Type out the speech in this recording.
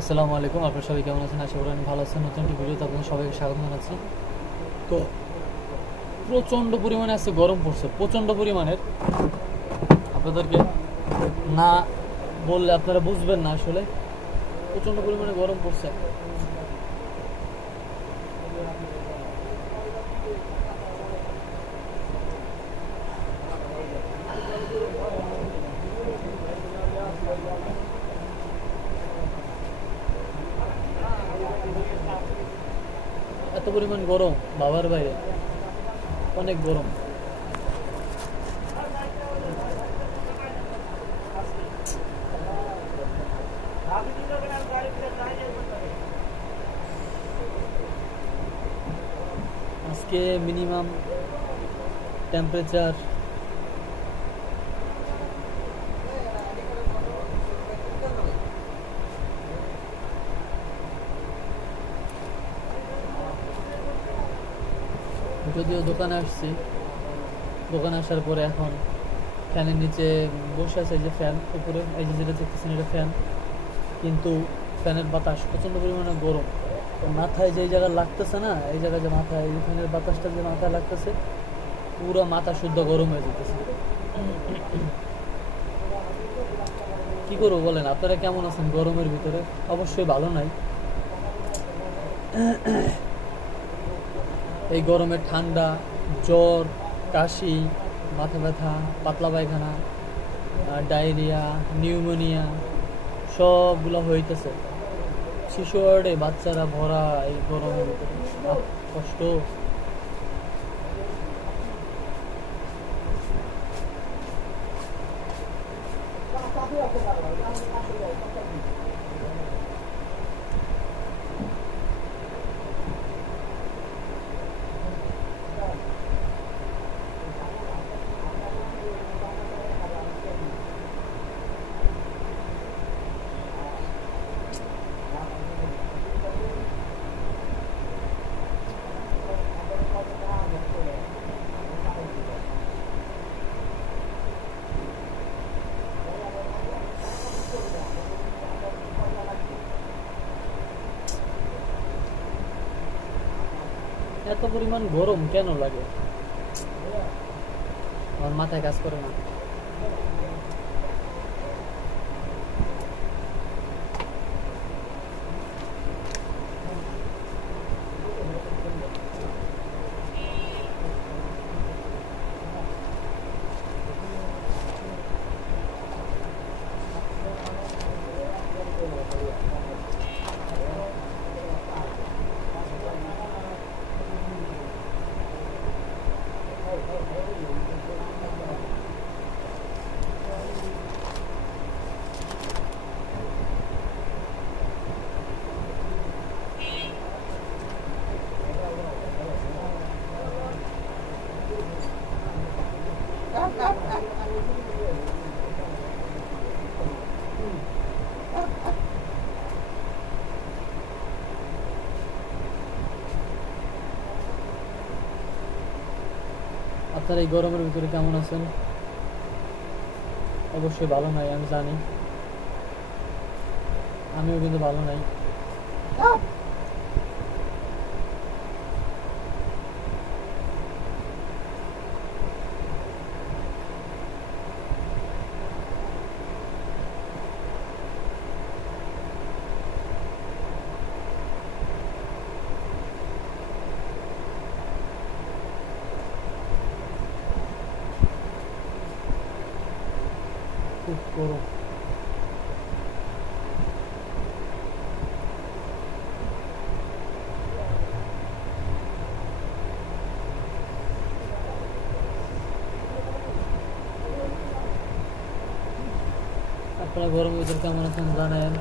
আসসালামু আলাইকুম, আপনারা সবাই কেমন আছেন? আশা করি ভালো আছেন। নতুন একটি ভিডিওতে আপনাদের সবাইকে স্বাগত জানাচ্ছি। তো প্রচণ্ড পরিমাণে আজকে গরম পড়ছে, প্রচণ্ড পরিমাণের। আপনাদেরকে না বললে আপনারা বুঝবেন না, আসলে প্রচণ্ড পরিমাণে গরম পড়ছে। এত পরিমাণ গরম বাবার বাইরে, অনেক গরম। আজকে মিনিমাম টেম্পারেচার যদিও দোকানে আসছি, দোকানে আসার পরে এখন ফ্যানের নিচে বসে আছে। এই যে ফ্যান উপরে, এই যে যেটা দেখতেছেন এটা ফ্যান, কিন্তু ফ্যানের বাতাস প্রচণ্ড পরিমাণে গরম। মাথায় যে জায়গা লাগতেছে না, এই জায়গায় যে মাথায় এই ফ্যানের বাতাসটা যে মাথায় লাগতেছে, পুরো মাথা শুদ্ধ গরম হয়ে যেতেছে। কি করবো বলেন? আপনারা কেমন আছেন গরমের ভিতরে? অবশ্যই ভালো নাই। এই গরমে ঠান্ডা, জ্বর, কাশি, মাথা ব্যথা, পাতলা পায়খানা, ডায়রিয়া, নিউমোনিয়া সবগুলো হইতেছে। শিশু ওয়ার্ডে বাচ্চারা ভরা এই গরমের ভিতরে, কষ্ট। এত পরিমাণ গরম কেন লাগে? আমার মাথায় কাজ করে না। আপনারা এই গরমের ভিতরে কেমন আছেন? অবশ্যই ভালো নাই, আমি জানি। আমিও কিন্তু ভালো নাই। খুব গরম। আপনারা গরমের ভিতরে কেমন আছেন জানেন।